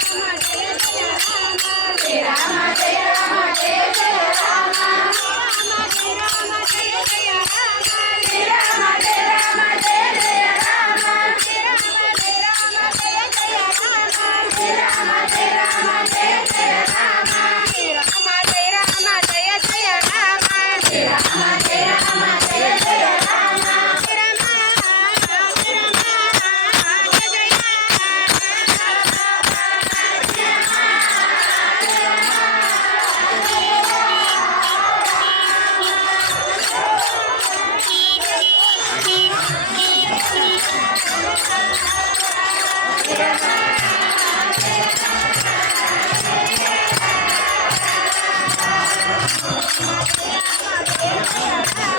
Jaya Rama Jaya Rama Jaya Rama. Yeah, yeah, yeah.